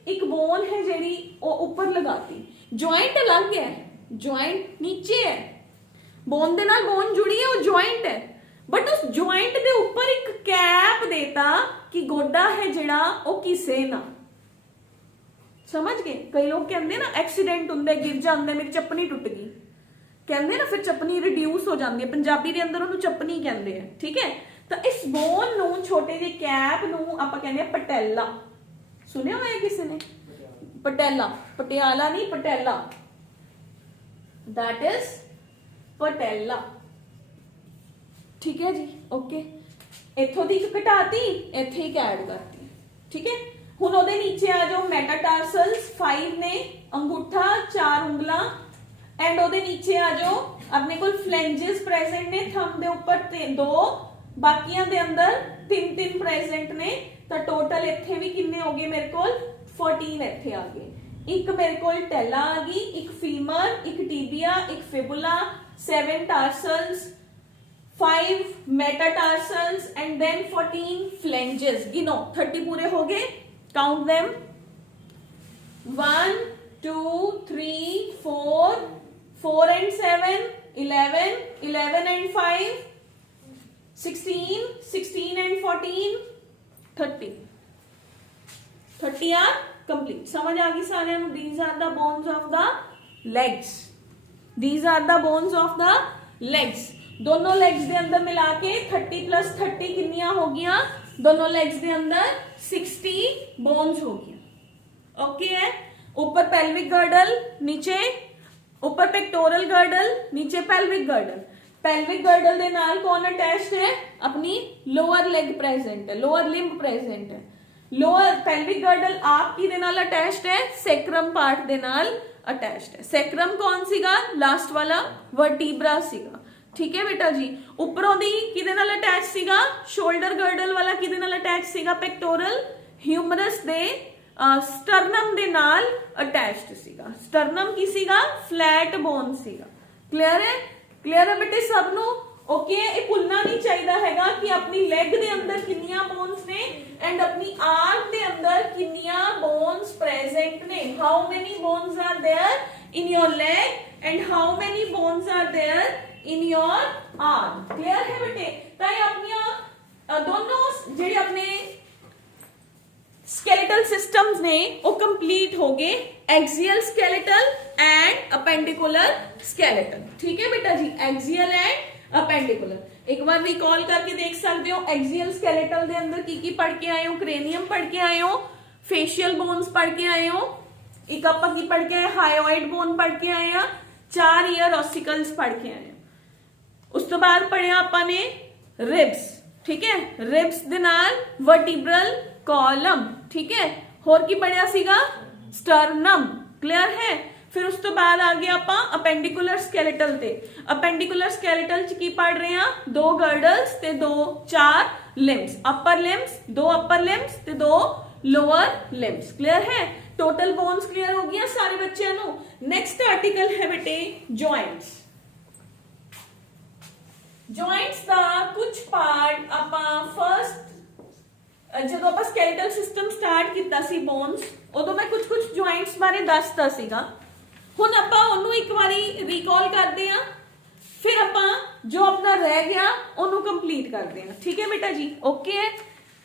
ਇੱਕ ਬੋਨ ਹੈ ਜਿਹੜੀ ਉਹ ਉੱਪਰ ਲਗਾਤੀ। ਜੁਆਇੰਟ ਅਲੱਗ ਹੈ, ਜੁਆਇੰਟ ਨੀਚੇ ਹੈ, ਬੋਨ ਦੇ ਨਾਲ ਬੋਨ ਜੁੜੀ ਹੈ, ਉਹ ਜੁਆਇੰਟ ਹੈ। ਬਟ ਉਸ ਜੁਆਇੰਟ ਦੇ ਉੱਪਰ ਇੱਕ ਕੈਪ ਦੇਤਾ ਕਿ ਗੋਡਾ ਹੈ ਜਿਹੜਾ ਉਹ ਕਿਸੇ ਨਾ, ਸਮਝ ਗਏ? ਕਈ ਲੋਕ ਕਹਿੰਦੇ ਨਾ ਐਕਸੀਡੈਂਟ ਹੁੰਦਾ, ਗਿਰ ਜਾਂਦਾ, ਮੇਰੀ ਚੱਪਣੀ ਟੁੱਟ ਗਈ, ਕਹਿੰਦੇ ਨਾ ਫਿਰ ਚੱਪਣੀ ਰਿਡਿਊਸ ਹੋ ਜਾਂਦੀ ਹੈ, ਪੰਜਾਬੀ ਦੇ ਅੰਦਰ ਉਹਨੂੰ ਚੱਪਣੀ ਕਹਿੰਦੇ ਆ, ਠੀਕ ਹੈ। ਤਾਂ ਇਸ ਬੋਨ ਨੂੰ, ਛੋਟੇ ਜਿਹੇ ਕੈਪ ਨੂੰ ਆਪਾਂ ਕਹਿੰਦੇ ਆ ਪਟੈਲਾ। ਸੁਣਿਆ ਹੋਇਆ ਕਿਸੇ ਨੇ? ਪਟੈਲਾ, ਪਟਿਆਲਾ ਨਹੀਂ, ਪਟੈਲਾ, that is ਪਟੈਲਾ, ਠੀਕ ਹੈ ਜੀ। ਓਕੇ, ਇੱਥੋਂ ਦੀ ਇੱਕ ਘਟਾਤੀ, ਇੱਥੇ ਇੱਕ ਐਡ ਕਰਤੀ, ਠੀਕ ਹੈ। ਹੁਣ ਉਹਦੇ ਨੀਚੇ ਆ ਜਾਓ, ਮੈਟਾਟਾਰਸਲਸ 5 ਨੇ, ਅੰਗੂਠਾ 4 ਉਂਗਲਾਂ, ਐਂਡ ਉਹਦੇ ਨੀਚੇ ਆ ਜਾਓ, ਆਪਣੇ ਕੋਲ ਫਲੈਂजेस ਪ੍ਰੈਜ਼ੈਂਟ ਨੇ, ਥੰਬ ਦੇ ਉੱਪਰ 2, ਬਾਕੀਆਂ ਦੇ ਅੰਦਰ 3 ਪ੍ਰੈਜ਼ੈਂਟ ਨੇ, ਤਾਂ ਟੋਟਲ ਇੱਥੇ ਵੀ ਕਿੰਨੇ ਹੋ ਗਏ ਮੇਰੇ ਕੋਲ? 14 ਇੱਥੇ ਆ ਗਏ। ਇੱਕ ਮੇਰੇ ਕੋਲ ਟੈਲਾ ਆ ਗਈ, ਇੱਕ ਫੀਮਰ, ਇੱਕ ਟੀਬੀਆ, ਇੱਕ ਫਿਬੁਲਾ, 7 ਟਾਰਸਲਸ, 5 metatarsals and then 14 flanges। गिनो, 30 पूरे हो गए, count them, 1 2 3 4 and 7 11 and 5 16 and 14 30 are complete। समझ आ गई सारे? These are the bones of the legs, these are the bones of the legs। दोनों लेग्स दे अंदर मिला के 30 + 30 कितनियां हो गया? दोनों लेग्स दे अंदर 60 बोन्स हो गया। ओके है, ऊपर पेल्विक गर्डल, नीचे ऊपर पेक्टोरल गर्डल, नीचे पेल्विक गर्डल। पेल्विक गर्डल दे नाल कौन अटैच्ड है? अपनी लोअर लेग प्रेजेंट है, लोअर लिम्ब प्रेजेंट है। लोअर पेल्विक गर्डल आपकी दे नाल अटैच्ड है, सैक्रम पार्ट दे नाल अटैच्ड है। सैक्रम कौन सीगा? लास्ट वाला वर्टीब्रा सीगा, ठीक है बेटा जी। उपरों दी किदे नाल अटैच सीगा? शोल्डर गर्डल वाला किदे नाल अटैच सीगा? पेक्टोरल ह्यूमरस दे स्टर्नम दे नाल अटैच्ड सीगा। स्टर्नम की सीगा? फ्लैट बोन सीगा। क्लियर है? क्लियर है बेटे सब नु? ओके, ये भुलना नहीं चाहिए हैगा कि अपनी लेग दे अंदर कितनियां बोन्स ने एंड अपनी आर्म दे अंदर कितनियां बोन्स प्रेजेंट ने। How many bones are there in your leg and how many bones are there in your arm. Clear है बेटे? तो ये अपनी दोनों जेडे अपने स्केलेटल सिस्टम्स ने वो कंप्लीट हो गए, axial skeletal and appendicular skeletal. ठीक है बेटा जी, एक्सियल एंड अपेंडिकुलर। एक बार रिकॉल करके देख सकते हो, एक्सियल स्केलेटल दे अंदर की पढ़ के आए हो? क्रेनियम पढ़ के आए हो, फेशियल बोन्स पढ़ के आए हो, एक आप की पढ़ के आए, हायोइड बोन पढ़ के आए हैं, 4 ईयर ऑसिकल्स पढ़ के आए। उस तो बाद पढ़िया आपने रिब्स। ठीक है, रिब्स दे नाल वर्टिब्रल कॉलम। ठीक है, होर की पढ़िया सीगा? स्टर्नम। क्लियर है? फिर उस तो बाद आ गया आपा अपेंडिकुलर स्केलेटल ते। अपेंडिकुलर स्केलेटल च की पढ़ रहे हैं? 2 गर्डल्स ते 4 limbs. Upper limbs, 2 upper limbs ते 2 लोअर लिम्स। क्लियर है? टोटल बोन्स क्लियर हो गया सारे बच्चों नु। नेक्स्ट आर्टिकल है बेटे जॉइंट्स। जॉइंट्स दा कुछ पार्ट आपा फर्स्ट ਜਦੋਂ ਆਪਾਂ ਸਕੈਲੇਟਲ ਸਿਸਟਮ ਸਟਾਰਟ ਕੀਤਾ ਸੀ ਬੋਨਸ, ਉਦੋਂ ਮੈਂ ਕੁਝ ਜੁਆਇੰਟਸ ਬਾਰੇ ਦੱਸਤਾ ਸੀਗਾ। ਹੁਣ ਆਪਾਂ ਉਹਨੂੰ ਇੱਕ ਵਾਰੀ ਰੀਕਾਲ ਕਰਦੇ ਆਂ, ਫਿਰ ਆਪਾਂ ਜੋ ਆਪਣਾ ਰਹਿ ਗਿਆ ਉਹਨੂੰ ਕੰਪਲੀਟ ਕਰਦੇ ਆਂ। ਠੀਕ ਹੈ ਬੇਟਾ ਜੀ? ਓਕੇ ਹੈ।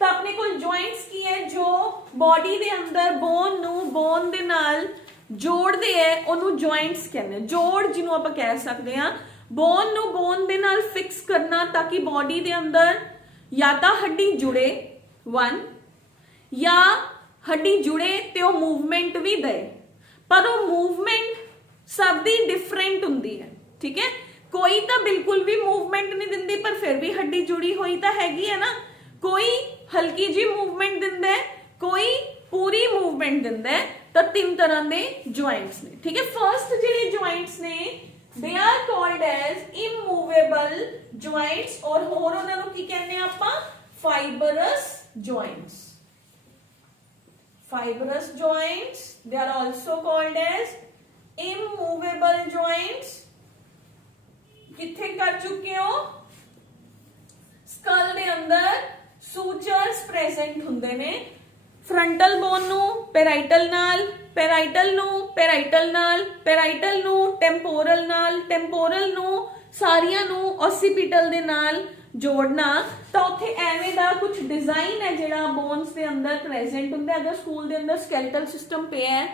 ਤਾਂ ਆਪਣੇ ਕੋਲ ਜੁਆਇੰਟਸ ਕੀ ਹੈ? ਜੋ ਬੋਡੀ ਦੇ ਅੰਦਰ ਬੋਨ ਨੂੰ ਬੋਨ ਦੇ ਨਾਲ ਜੋੜਦੇ ਹੈ ਉਹਨੂੰ ਜੁਆਇੰਟਸ ਕਹਿੰਦੇ, ਜੋੜ ਜਿਹਨੂੰ ਆਪਾਂ ਕਹਿ ਸਕਦੇ ਹਾਂ। ਬੋਨ ਨੂੰ ਬੋਨ ਦੇ ਨਾਲ ਫਿਕਸ ਕਰਨਾ ਤਾਂ ਕਿ ਬੋਡੀ ਦੇ ਅੰਦਰ ਜਾਂ ਤਾਂ ਹੱਡੀ ਜੁੜੇ ਵਨ, ਜਾਂ ਹੱਡੀ ਜੁੜੇ ਤੇ ਉਹ ਮੂਵਮੈਂਟ ਵੀ ਦੇ, ਪਰ ਉਹ ਮੂਵਮੈਂਟ ਸਭ ਦੀ ਡਿਫਰੈਂਟ ਹੁੰਦੀ ਹੈ, ਠੀਕ ਹੈ। ਕੋਈ ਤਾਂ ਬਿਲਕੁਲ ਵੀ ਮੂਵਮੈਂਟ ਨਹੀਂ ਦਿੰਦੀ ਪਰ ਫਿਰ ਵੀ ਹੱਡੀ ਜੁੜੀ ਹੋਈ ਤਾਂ ਹੈਗੀ ਹੈ ਨਾ, ਕੋਈ ਹਲਕੀ ਜੀ ਮੂਵਮੈਂਟ ਦਿੰਦਾ ਹੈ, ਕੋਈ ਪੂਰੀ ਮੂਵਮੈਂਟ ਦਿੰਦਾ ਹੈ। ਤਾਂ ਤਿੰਨ ਤਰ੍ਹਾਂ ਦੇ ਜੁਆਇੰਟਸ ਨੇ, ਠੀਕ ਹੈ। ਫਰਸਟ ਜਿਹੜੇ ਜੁਆਇੰਟਸ ਨੇ they are called as immovable joints, और ਹੋਰ ਉਹਨਾਂ ਨੂੰ ਕੀ ਕਹਿੰਦੇ ਆ ਆਪਾਂ, fibrous joints। fibrous joints, they are also called as immovable joints। ਕਿੱਥੇ ਕਰ ਚੁੱਕੇ ਹੋ, ਸਕਲ ਦੇ ਅੰਦਰ ਸੂਚਰਸ ਪ੍ਰੈਜ਼ੈਂਟ ਹੁੰਦੇ ਨੇ, ਫਰੰਟਲ ਬੋਨ ਨੂੰ ਪੈਰਾਈਟਲ ਨਾਲ, ਪੈਰਾਈਟਲ ਨੂੰ ਪੈਰਾਈਟਲ ਨਾਲ, ਪੈਰਾਈਟਲ ਨੂੰ ਟੈਂਪੋਰਲ ਨਾਲ, ਟੈਂਪੋਰਲ ਨੂੰ ਸਾਰੀਆਂ ਨੂੰ ਓਸੀਪੀਟਲ ਦੇ ਨਾਲ ਜੋੜਨਾ। ਤਾਂ ਉੱਥੇ ਐਵੇਂ ਦਾ ਕੁਝ ਡਿਜ਼ਾਈਨ ਹੈ ਜਿਹੜਾ ਬੋਨਸ ਦੇ ਅੰਦਰ ਪ੍ਰੈਜ਼ੈਂਟ ਹੁੰਦਾ। ਅਗਰ ਸਕੂਲ ਦੇ ਅੰਦਰ ਸਕੈਲੇਟਲ ਸਿਸਟਮ ਪਿਆ ਹੈ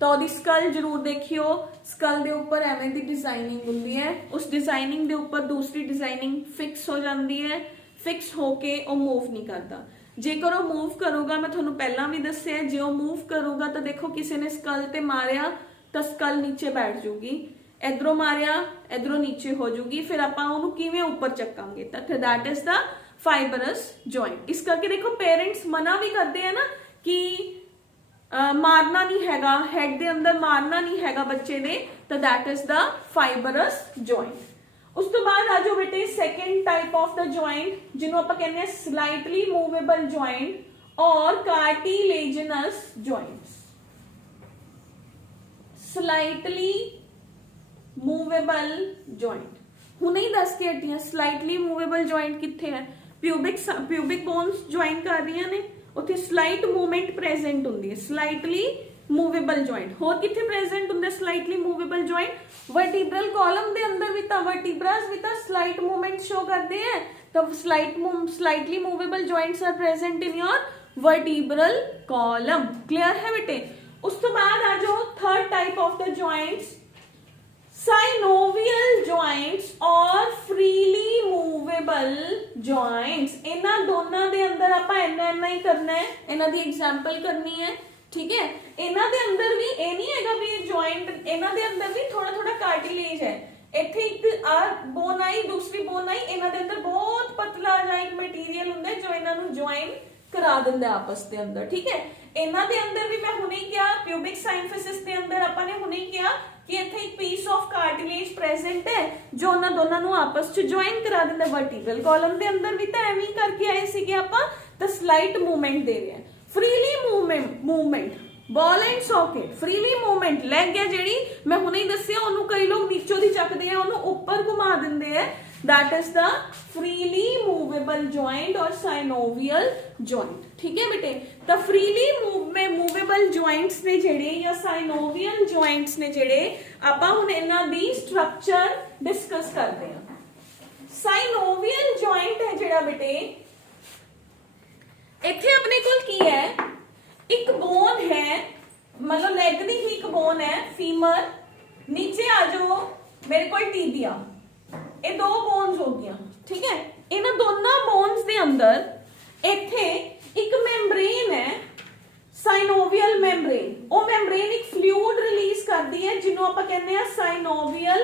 ਤਾਂ ਉਹਦੀ ਸਕਲ ਜ਼ਰੂਰ ਦੇਖਿਓ, ਸਕਲ ਦੇ ਉੱਪਰ ਐਵੇਂ ਦੀ ਡਿਜ਼ਾਈਨਿੰਗ ਹੁੰਦੀ ਹੈ, ਉਸ ਡਿਜ਼ਾਈਨਿੰਗ ਦੇ ਉੱਪਰ ਦੂਸਰੀ ਡਿਜ਼ਾਈਨਿੰਗ ਫਿਕਸ ਹੋ ਜਾਂਦੀ ਹੈ, ਫਿਕਸ ਹੋ ਕੇ ਉਹ ਮੂਵ ਨਹੀਂ ਕਰਦਾ। ਜੇਕਰ ਉਹ ਮੂਵ ਕਰੂਗਾ, ਮੈਂ ਤੁਹਾਨੂੰ ਪਹਿਲਾਂ ਵੀ ਦੱਸਿਆ, ਜੇ ਉਹ ਮੂਵ ਕਰੂਗਾ ਤਾਂ ਦੇਖੋ ਕਿਸੇ ਨੇ ਸਕਲ ਤੇ ਮਾਰਿਆ ਤਾਂ ਸਕਲ ਨੀਚੇ ਬੈਠ ਜੂਗੀ, ਇਧਰੋਂ ਮਾਰਿਆ ਇਧਰੋਂ ਨੀਚੇ ਹੋ ਜੂਗੀ, ਫਿਰ ਆਪਾਂ ਉਹਨੂੰ ਕਿਵੇਂ ਉੱਪਰ ਚੱਕਾਂਗੇ, ਤਾਂ that is the fibres joint. ਇਸ ਕਰਕੇ ਦੇਖੋ ਪੇਰੈਂਟਸ ਮਨਾ ਵੀ ਕਰਦੇ ਆ ਨਾ ਕਿ ਮਾਰਨਾ ਨਹੀਂ ਹੈਗਾ, ਹੈਡ ਦੇ ਅੰਦਰ ਮਾਰਨਾ ਨਹੀਂ ਹੈਗਾ ਬੱਚੇ ਦੇ, ਤਾਂ that is the fibres joint. ਉਸ ਤੋਂ ਬਾਅਦ ਆ ਜਾਓ ਬੇਟੇ second type of the joint, ਜਿਹਨੂੰ ਆਪਾਂ ਕਹਿੰਦੇ ਆ ਸਲਾਈਟਲੀ ਮੂਵੇਬਲ ਜੁਆਇੰਟ ਔਰ ਕਾਰਟਿਲੇਜਨਸ ਜੁਆਇੰਟਸ। ਸਲਾਈਟਲੀ ਮੂਵੇਬਲ ਜੁਆਇੰਟ ਹੁਣੇ ਹੀ ਦੱਸ ਕੇ ਹਟੀਆਂ, ਸਲਾਈਟਲੀ ਮੂਵੇਬਲ ਜੁਆਇੰਟ ਕਿੱਥੇ ਹੈ, ਪਿਊਬਿਕ ਬੋਨਸ ਜੁਆਇਨ ਕਰ ਰਹੀਆਂ ਨੇ, ਉੱਥੇ ਸਲਾਈਟ ਮੂਵਮੈਂਟ ਪ੍ਰੈਜ਼ੈਂਟ ਹੁੰਦੀ ਹੈ, ਸਲਾਈਟਲੀ ਮੂਵੇਬਲ ਜੁਆਇੰਟ। ਹੋਰ ਕਿੱਥੇ ਪ੍ਰੈਜ਼ੈਂਟ ਹੁੰਦਾ slightly movable joint, vertebral column ਦੇ ਅੰਦਰ ਵੀ ਤਾਂ वर्टिब्रास ਵੀ ਤਾਂ ਸਲਾਈਟ ਮੂਵਮੈਂਟ ਸ਼ੋ ਕਰਦੇ ਹੈ, ਤਾਂ slightly movable joints are present in your vertebral column। Clear है बेटे। उस तो बाद आ जाओ third type of the joints, synovial joints और freely movable joints। ਇਹਨਾਂ ਦੋਨਾਂ ਦੇ ਅੰਦਰ ਆਪਾਂ ਇੰਨਾ ਹੀ ਕਰਨਾ ਹੈ, ਇਹਨਾਂ ਦੀ ਐਗਜ਼ਾਮਪਲ ਕਰਨੀ ਹੈ, ठीक है। ਇਹਨਾਂ ਦੇ ਅੰਦਰ ਵੀ ਇਹ ਨਹੀਂ ਹੈਗਾ ਵੀ ਜੁਆਇੰਟ, ਇਹਨਾਂ ਦੇ ਅੰਦਰ ਵੀ ਥੋੜਾ ਥੋੜਾ ਕਾਰਟਿਲੇਜ ਹੈ। ਇੱਥੇ ਇੱਕ ਆ ਬੋਨ ਆਈ, ਦੂਸਰੀ ਬੋਨ ਆਈ, ਇਹਨਾਂ ਦੇ ਅੰਦਰ ਬਹੁਤ ਪਤਲਾ ਜਿਹਾ ਇੱਕ ਮਟੀਰੀਅਲ ਹੁੰਦਾ ਜੋ ਇਹਨਾਂ ਨੂੰ ਜੁਆਇਨ ਕਰਾ ਦਿੰਦਾ ਆਪਸ ਦੇ ਅੰਦਰ, ਠੀਕ ਹੈ। ਇਹਨਾਂ ਦੇ ਅੰਦਰ ਵੀ ਮੈਂ ਹੁਣੇ ਕਿਹਾ ਪਿਊਬਿਕ ਸਾਇੰਫਿਸਿਸ ਦੇ ਅੰਦਰ ਆਪਾਂ ਨੇ ਹੁਣੇ ਕਿਹਾ ਕਿ ਇੱਥੇ ਇੱਕ ਪੀਸ ਆਫ ਕਾਰਟਿਲੇਜ ਪ੍ਰੈਜ਼ੈਂਟ ਹੈ ਜੋ ਉਹਨਾਂ ਦੋਨਾਂ ਨੂੰ ਆਪਸ ਚ ਜੁਆਇਨ ਕਰਾ ਦਿੰਦਾ। ਵਰਟੀਬਰਲ ਕਾਲਮ ਦੇ ਅੰਦਰ ਵੀ ਤਾਂ ਐਵੇਂ ਹੀ ਕਰਕੇ ਆਏ ਸੀਗੇ ਆਪਾਂ, ਤਾਂ ਸਲਾਈਟ ਮੂਵਮੈਂਟ ਦੇ ਰਹੇ ਹਾਂ। Freely movement, ball and socket, freely movement lag है ਜਿਹੜੀ मैं ਹੁਣੇ ਹੀ ਦੱਸਿਆ, ਉਹਨੂੰ ਕਈ ਲੋਕ ਨੀਚੋਂ ਦੀ ਚੱਕਦੇ ਆ, ਉਹਨੂੰ ਉੱਪਰ ਘੁਮਾ ਦਿੰਦੇ ਆ, that is the freely movable joint और synovial joint। ठीक है बेटे। ਤਾਂ freely movable joints ਨੇ ਜਿਹੜੇ ਜਾਂ synovial joints ਨੇ ਜਿਹੜੇ, ਆਪਾਂ ਹੁਣ ਇਹਨਾਂ ਦੀ ਸਟਰਕਚਰ ਡਿਸਕਸ ਕਰਦੇ ਹਾਂ। synovial joint ਹੈ ਜਿਹੜਾ ਬੇਟੇ, ਇੱਥੇ ਆਪਣੇ ਕੋਲ ਕੀ ਹੈ, ਇੱਕ ਬੋਨ ਹੈ, मतलब ਲੈਗ ਦੀ ਹੀ ਇੱਕ ਬੋਨ ਹੈ, ਫੀਮਰ, ਨੀਚੇ ਆ ਜਾਓ ਮੇਰੇ ਕੋਲ ਟੀਬੀਆ, ਇਹ ਦੋ ਬੋਨਸ ਹੋ ਗਈਆਂ, ਠੀਕ ਹੈ। ਇਹਨਾਂ ਦੋਨਾਂ ਬੋਨਸ ਦੇ ਅੰਦਰ ਇੱਥੇ ਇੱਕ ਮੈਂਬਰੇਨ ਹੈ, ਸਾਈਨੋਵੀਅਲ ਮੈਂਬਰੇਨ। ਉਹ ਮੈਂਬਰੇਨ ਇੱਕ ਫਲੂਇਡ ਰਿਲੀਜ਼ ਕਰਦੀ ਹੈ ਜਿਹਨੂੰ ਆਪਾਂ ਕਹਿੰਦੇ ਆ ਸਾਈਨੋਵੀਅਲ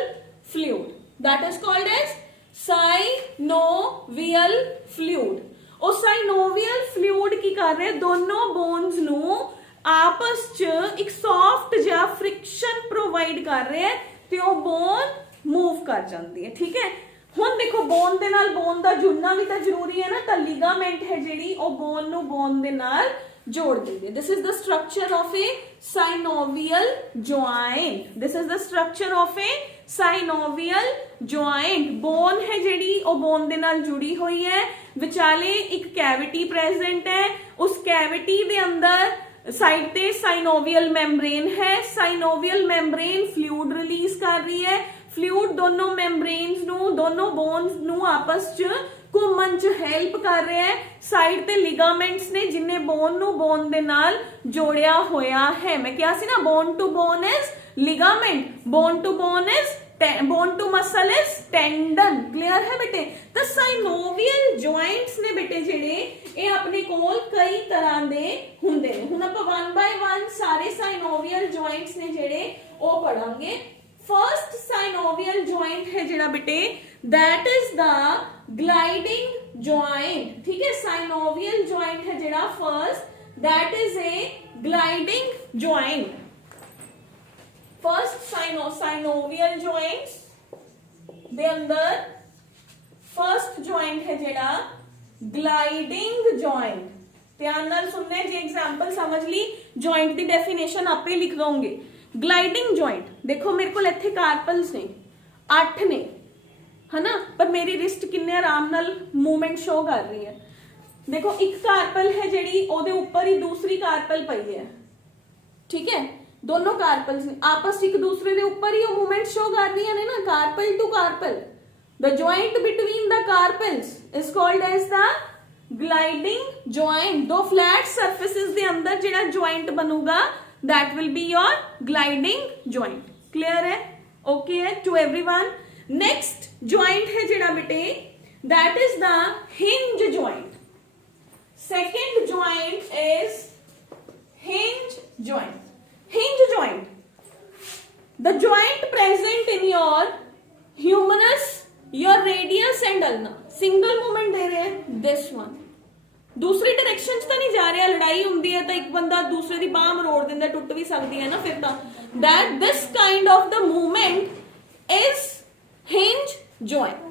fluid, that is called as synovial fluid। ਉਹ ਸਾਈਨੋਵੀਅਲ ਫਲੂਇਡ ਕੀ ਕਰ ਰਿਹਾ, ਦੋਨੋਂ ਬੋਨਸ ਨੂੰ ਆਪਸ ਚ ਇੱਕ ਸੌਫਟ ਜਿਹਾ ਫ੍ਰਿਕਸ਼ਨ ਪ੍ਰੋਵਾਈਡ ਕਰ ਰਿਹਾ ਤੇ ਉਹ ਬੋਨ ਮੂਵ ਕਰ ਜਾਂਦੀ ਹੈ, ਠੀਕ ਹੈ। ਹੁਣ ਦੇਖੋ ਬੋਨ ਦੇ ਨਾਲ ਬੋਨ ਦਾ ਜੁੜਨਾ ਵੀ ਤਾਂ ਜ਼ਰੂਰੀ ਹੈ ਨਾ, ਤਾਂ ਲਿਗਾਮੈਂਟ ਹੈ ਜਿਹੜੀ ਉਹ ਬੋਨ ਨੂੰ ਬੋਨ ਦੇ ਨਾਲ जोड़ देंगे। This is the structure of A synovial joint. This is the structure of A synovial joint. Bone है जेडी ओ बोन दे नाल जुड़ी हुई है, विचाले एक कैविटी प्रेजेंट है, उस कैविटी दे अंदर साइड ते साइनोवियल मेम्ब्रेन है। साइनोवियल मेम्ब्रेन फ्लूइड रिलीज कर रही है। फ्लूइड दोनों मेम्ब्रेन्स नू, दोनों बोन्स नू आपस च ਘੁੰਮਣ ਚ ਹੈਲਪ ਕਰ ਰਿਹਾ ਹੈ। ਸਾਈਡ ਤੇ ਲਿਗਾਮੈਂਟਸ ਨੇ ਜਿੰਨੇ ਬੋਨ ਨੂੰ ਬੋਨ ਦੇ ਨਾਲ ਜੋੜਿਆ ਹੋਇਆ ਹੈ। ਮੈਂ ਕਿਹਾ ਸੀ ਨਾ bone to bone is ligament, bone to bone is bone to muscle is tendon। clear है बेटे। तो synovial joints ने बेटे जेडे ये अपने कोल कई तरह दे हुंदे ने। हुण आपां one by one सारे synovial joints ने जेडे ओ पढ़ांगे। फर्स्ट synovial joint है जेड़ा बेटे that is the gliding joint। ठीक है, synovial joint है जेड़ा first that is a gliding joint। First synovial joints दे अंदर फर्स्ट joint है जेड़ा gliding joint। ध्यान नाल सुनने जी, एग्जांपल समझ ली, joint दी डेफिनेशन आपे लिख दोगे। gliding joint देखो मेरे को इत्थे कार्पल्स ने 8 ने, है ना, पर मेरी रिस्ट किन्ने आराम नाल मूवमेंट शो कर रही है। देखो एक कार्पल है जेड़ी ओदे ऊपर ही दूसरी कार्पल पई है। ठीक है, दोनों कार्पल्स आपस एक दूसरे के ऊपर ही मूवमेंट शो कर रही है ना, carpal to carpal. The joint between the carpals is called as the gliding joint. दो फ्लैट सरफेसेस के अंदर जेड़ा जॉइंट बनूगा that will be your gliding joint. Clear है? ओके है टू एवरीवन। नेक्स्ट जॉइंट है जेड़ा बेटे that is the hinge joint. Second joint is hinge joint. Hinge joint, the joint present in your humerus, your radius and ulna। Single movement दे रहे हैं this one। दूसरी direction च तो नहीं जा रहा, लड़ाई होंदी है तो एक बंदा दूसरे दी बाह मरोड़ दिंदा, टुट भी सकती है ना फिर तो। that this kind of the movement is hinge joint।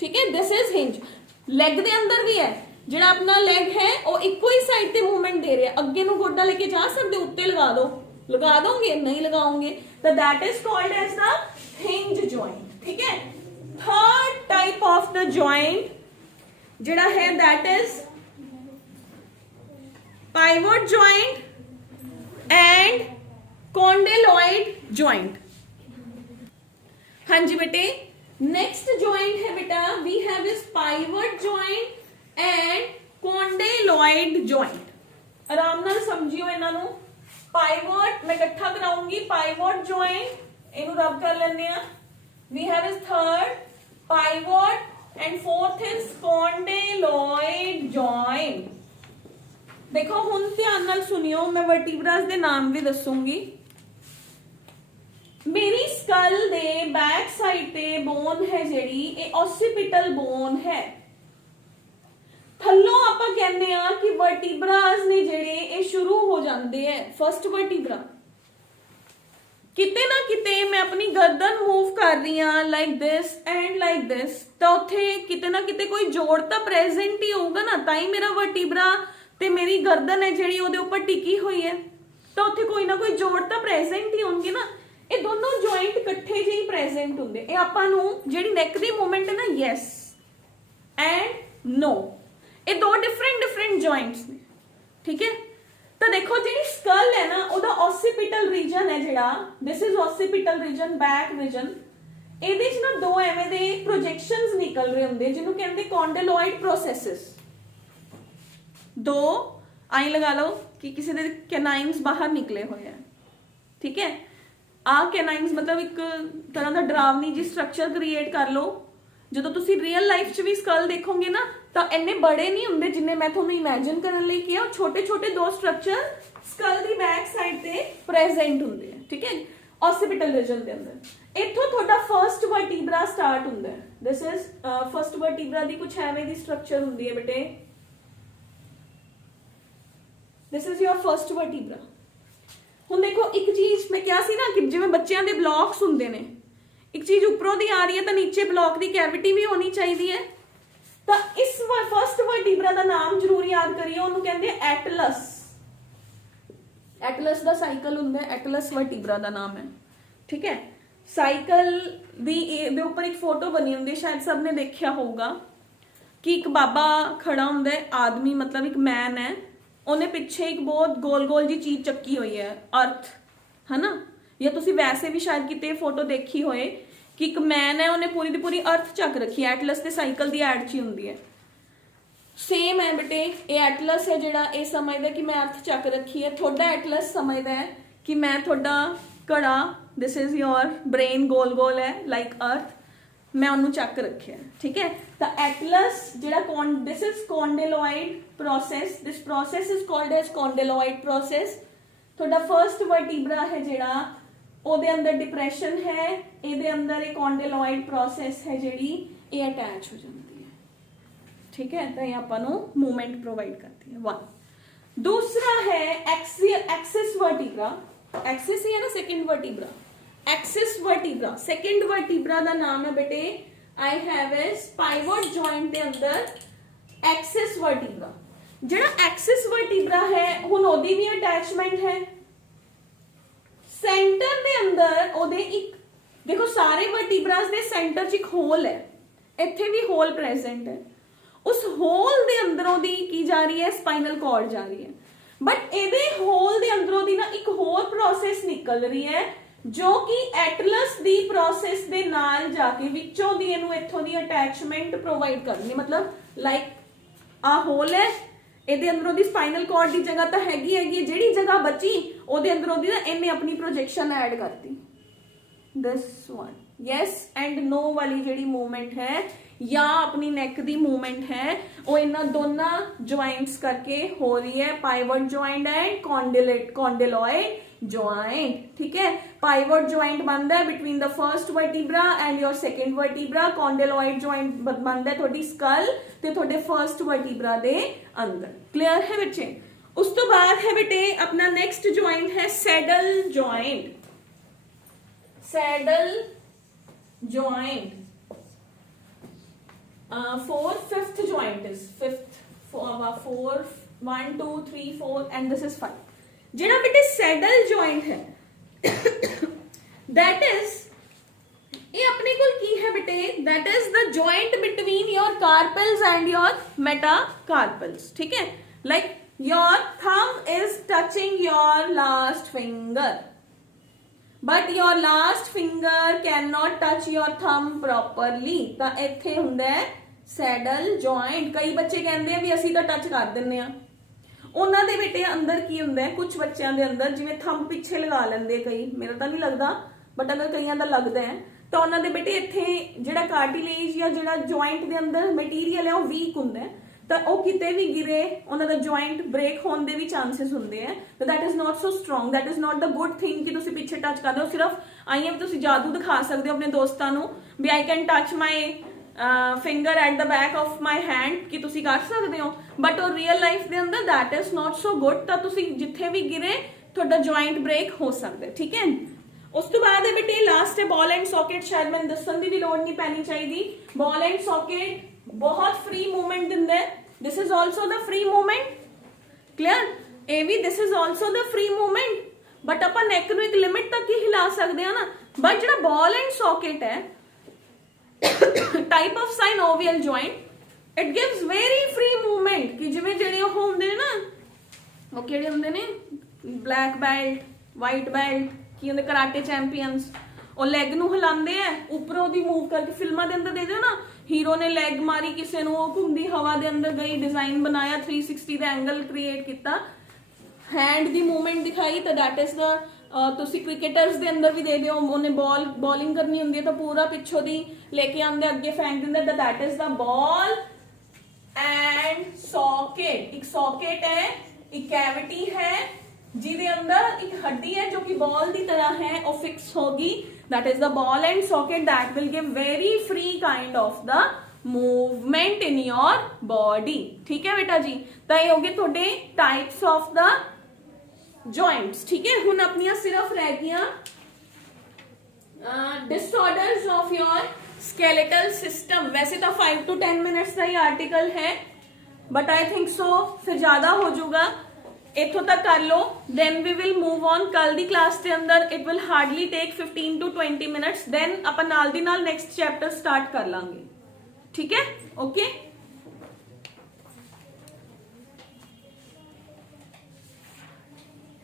ठीक है, this is hinge। लेग दे अंदर भी है, जेड़ा अपना लेग है वो इको ही साइड ते मूवमेंट दे रहा है। अगे नूं गोडा लेके जा सकते, उत्ते लगा दो, लगा दोगे, नहीं लगाओगे तो that is called as the hinge joint. ठीक है, third type of the joint जेड़ा है that is pivot joint and condyloid joint. हाँ जी बेटे, नेक्स्ट जॉइंट है बेटा we have is pivot joint and condyloid joint. आराम नाल समझियो इन्हां नूं। पाइवोट मैं इकट्ठा कराऊंगी, पाइवोट जॉइंट इनू रब कर लेने आ। We have is third pivot and fourth is condyloid joint. देखो हुण ध्यान नाल सुनियो, मैं वर्टिब्रास दे नाम भी दसूंगी। मेरी स्कल दे बैक साइड ते बोन है जेड़ी ए ऑसिपिटल बोन है। थल्लों आपां कहने आ कि वर्टिब्रास ने जेड़े ये शुरू हो जाते हैं। फर्स्ट वर्टिब्रा किते ना किते मैं अपनी गर्दन मूव कर रही हां like this and like this, तो उत्थे किते ना किते कोई जोड़ तो प्रेजेंट ही होगा ना, ताई मेरा वर्टिब्रा ते मेरी गर्दन है जेड़ी ओदे ऊपर टिकी हुई है, तो उत्थे कोई ना कोई जोड़ तो प्रेजेंट ही होंगे ना। ये दोनों जॉइंट इकट्ठे जी प्रेजेंट होंगे। ये आपां नूं जेड़ी नेक दी मूवमेंट है ना यस एंड नो, ये दो डिफरेंट जॉइंट्स ने। ठीक है, तो देखो जी स्कल है ना ओदा ऑसिपिटल रीजन है जेड़ा, this is occipital region, back region. ਇਹਦੇ ਚ ਨਾ ਦੋ ਐਵੇਂ ਦੇ ਪ੍ਰੋਜੈਕਸ਼ਨਸ ਨਿਕਲ ਰਹੇ ਹੁੰਦੇ ਜਿਹਨੂੰ ਕਹਿੰਦੇ ਕੌਂਡੇਲੋਇਡ ਪ੍ਰੋਸੈਸਸ। ਦੋ ਆਈ ਲਗਾ ਲਓ ਕਿ ਕਿਸੇ ਦੇ ਕੈਨਾਈਨਸ ਬਾਹਰ ਨਿਕਲੇ ਹੋਏ ਆ। ਠੀਕ ਹੈ, ਆ ਕੈਨਾਈਨਸ ਮਤਲਬ ਇੱਕ ਤਰ੍ਹਾਂ ਦਾ ਡਰਾਵਨੀ ਜੀ ਸਟਰਕਚਰ ਕ੍ਰੀਏਟ ਕਰ ਲਓ। ਜਦੋਂ ਤੁਸੀਂ ਰੀਅਲ ਲਾਈਫ 'ਚ ਵੀ ਸਕਲ ਦੇਖੋਗੇ ਨਾ ਤਾਂ ਇੰਨੇ ਬੜੇ ਨਹੀਂ ਹੁੰਦੇ ਜਿੰਨੇ ਮੈਂ ਤੁਹਾਨੂੰ ਇਮੇਜਿਨ ਕਰਨ ਲਈ ਕਿਹਾ। ਛੋਟੇ ਛੋਟੇ ਦੋ ਸਟਰਕਚਰ ਸਕਲ ਦੀ ਬੈਕ ਸਾਈਡ ਤੇ ਪ੍ਰੈਜ਼ੈਂਟ ਹੁੰਦੇ ਆ। ਠੀਕ ਹੈ, ऑसिपिटल रीजन ਦੇ ਅੰਦਰ ਇੱਥੋਂ ਤੁਹਾਡਾ ਫਰਸਟ ਵਰਟੀਬਰਾ ਸਟਾਰਟ ਹੁੰਦਾ ਹੈ। ਦਿਸ ਇਜ਼ ਫਰਸਟ ਵਰਟੀਬਰਾ ਦੀ ਕੁਝ ਐਵੇਂ ਦੀ ਸਟਰਕਚਰ ਹੁੰਦੀ ਹੈ ਬੇਟੇ। This is your first vertebra. ਹੁਣ ਦੇਖੋ ਇੱਕ ਚੀਜ਼ ਮੈਂ ਕਿਹਾ ਸੀ ਨਾ ਕਿ ਜਿਵੇਂ ਬੱਚਿਆਂ ਦੇ ਬਲੌਕਸ ਹੁੰਦੇ ਨੇ, ਇੱਕ ਚੀਜ਼ ਉੱਪਰੋਂ ਦੀ ਆ ਰਹੀ ਹੈ ਤਾਂ ਨੀਚੇ ਬਲੌਕ ਦੀ ਕੈਵਿਟੀ ਵੀ ਹੋਣੀ ਚਾਹੀਦੀ ਹੈ। ਤਾਂ ਇਸ ਫਰਸਟ ਵਰਟੀਬਰਾ ਦਾ ਨਾਮ ਜ਼ਰੂਰ ਯਾਦ ਕਰਿਓ, ਉਹਨੂੰ ਕਹਿੰਦੇ ਐਟਲਸ। एटलस का साइकिल होंगे, एटलस वर्टिब्रा का नाम है। ठीक है, साइकिल दे ऊपर एक फोटो बनी होंगी, शायद सब ने देखा होगा कि एक बाबा खड़ा होंगे, आदमी मतलब एक मैन है, उन्हें पिछे एक बहुत गोल गोल जी चीज चक्की हुई है, अर्थ है ना, या तुसी वैसे भी शायद किते फोटो देखी होए कि एक मैन है उन्हें पूरी दी पूरी अर्थ चक रखी है। एटलस के साइकिल की एड ची होंगी है। सेम है बेटे, ये एटलस है जिहड़ा ये समझदा कि मैं अर्थ चक रखी है, थोड़ा एटलस समझदा है कि मैं थोड़ा घड़ा, दिस इज योर ब्रेन गोल गोल है लाइक अर्थ, मैं उन्होंने चक रखे, ठीक है। तो एटलस जिहड़ा this is condyloid process, this process is called as condyloid process. थोड़ा फर्स्ट वर्टिब्रा है जिहड़ा ਉਹਦੇ अंदर डिप्रैशन है, ਇਹਦੇ अंदर एक कॉन्डेलॉइड प्रोसेस है जिहड़ी ये अटैच हो जाती है, ठीक है। तो ये आपां नूं मूवमेंट प्रोवाइड करती है, वन। दूसरा है एक्सिस वर्टिब्रा, एक्सिस ही है ना second vertebra, axis vertebra, second vertebra का नाम है बेटे I have is pivot joint के अंदर एक्सिस वर्टिब्रा। जिहड़ा एक्सिस वर्टिब्रा है हुण ओदी भी अटैचमेंट है सेंटर दे अंदर, ओदे एक देखो सारे वर्टिब्रास दे सेंटर च एक होल है, इत्थे भी होल प्रेजेंट है, उस होल दे अंदर ओदी की जा रही है स्पाइनल कॉर्ड जा रही है, बट एदे होल दे अंदरों दी ना एक होर प्रोसेस निकल रही है जो कि एटलस दी प्रोसेस दे नाल जाके विचों दी इनू इत्थों दी अटैचमेंट प्रोवाइड करनी, मतलब लाइक आ होल है, ਇਹਦੇ ਅੰਦਰੋਂ ਦੀ ਸਪਾਈਨਲ ਕਾਰਡ ਦੀ ਜਗ੍ਹਾ ਤਾਂ ਹੈਗੀ ਜਿਹੜੀ ਜਗ੍ਹਾ ਬਚੀ ਉਹਦੇ ਅੰਦਰੋਂ ਦੀ ਨਾ ਇਹਨੇ ਆਪਣੀ ਪ੍ਰੋਜੈਕਸ਼ਨ ਐਡ ਕਰਤੀ, this one yes and no ਵਾਲੀ ਜਿਹੜੀ ਮੂਵਮੈਂਟ ਹੈ ਜਾਂ ਆਪਣੀ ਨੈਕ ਦੀ ਮੂਵਮੈਂਟ ਹੈ ਉਹ ਇਹਨਾਂ ਦੋਨਾਂ ਜੁਆਇੰਟਸ ਕਰਕੇ ਹੋ ਰਹੀ ਹੈ, pivot joint and condyloid joint, ठीक है। पाइवट जॉइंट बनता है between the first vertebra and your second vertebra, condyloid joint बनता है थोड़ी स्कल ते थोड़े फर्स्ट वर्टिब्रा दे अंदर, क्लियर है बच्चे। उस तो बाद है बेटे अपना नेक्स्ट जॉइंट है saddle joint, saddle joint fifth joint is fifth, 4 1 2 3 4 and this is 5। जिहड़ा बेटे सैडल जॉइंट है दैट इज ये अपने को की है बेटे, that is the joint between your carpals and your metacarpals, ठीक है। Like your thumb is touching your last finger but your last finger can not touch your thumb properly, तो इत्थे हुंदा है सैडल जॉइंट। कई बच्चे कहते हैं भी असी तो टच कर दिंदे आ, ਉਹਨਾਂ ਦੇ बेटे अंदर की ਹੁੰਦਾ है कुछ बच्चों के अंदर जिवें थंब पिछे लगा लेंदे कई, मेरा तो नहीं लगता बट अगर कईयां दा लगदा है तो उन्हां दे बेटे इत्थे जिहड़ा कार्टिलेज या जिहड़ा जॉइंट दे अंदर मटीरियल है वो वीक हुंदा है, तो वो किते भी गिरे उन्हां दा जॉइंट ब्रेक होने दे भी चांसेस हुंदे हैं, तो that is not so strong, that is not the good thing कि तुसीं पिछे टच कर दो। सिर्फ आईए भी तुसीं जादू दिखा सकते हो अपने दोस्तां नूं भी I can touch my finger at the back of my hand कि तुसी कर सकते हो, बट और रियल लाइफ के अंदर that is not so good, तो तुसी जिथे भी गिरे थोड़ा जॉइंट ब्रेक हो सकता है, ठीक है। उस तो बाद है बेटे लास्ट है बॉल एंड सॉकेट, शायद मैं दसन की भी लोड़ नहीं पैनी चाहिए। बॉल एंड सॉकेट बहुत फ्री मूवमेंट दिंदा है, this is also the free movement, clear. ए भी this is also the free movement, but आप नैक नूं एक लिमिट तक ही हिला सकते हैं ना, बट जो बॉल एंड सॉकेट है type of synovial joint it gives very free movement कि जिवें जिहड़े ओह हुंदे ने ना वो किहड़े हुंदे ने ब्लैक बेल्ट वाइट बेल्ट की हुंदे कराटे चैंपियंस, ਉਹ ਲੈਗ ਨੂੰ ਹਿਲਾਉਂਦੇ ਐ ਉੱਪਰੋਂ ਦੀ मूव करके फिल्मां ਦੇ अंदर दे दिओ ना हीरो ने लैग मारी किसी ਨੂੰ ਉਹ घूमदी हवा ਦੇ अंदर गई डिजाइन बनाया 360 ਦਾ एंगल क्रिएट ਕੀਤਾ हैंड ਦੀ मूवमेंट दिखाई तो दैट इज द ਤੁਸੀਂ क्रिकेटर्स ਦੇ अंदर भी दे दिओ ਉਹਨੇ बॉलिंग करनी ਹੁੰਦੀ ਹੈ ਤਾਂ ਪੂਰਾ ਪਿੱਛੋਂ ਦੀ ਲੈ ਕੇ ਆਂਦੇ ਅੱਗੇ ਫੈਂਕ ਦਿੰਦੇ ਤਾਂ that is the ball and socket. एक सॉकेट है एक कैविटी है जिहदे अंदर एक हड्डी है जो कि बॉल की तरह है और फिक्स होगी, that is the ball and socket that will give very free kind of the movement in your body, ठीक है बेटा जी। तो ये हो गए थोड़े टाइप्स ऑफ द जॉइंट्स, ठीक है। हुण अपनियां सिर्फ रह गईयां disorders of your skeletal system. वैसे तो 5 to 10 मिनट्स का ही आर्टिकल है बट आई थिंक सो फिर ज्यादा हो जाऊगा, इथों तक कर लो then we will move on. कल दी क्लास के अंदर it will hardly take 15 to 20 minutes, then अपन नाल दी नाल नेक्स्ट चैप्टर स्टार्ट कर लांगे, ठीक है। ओके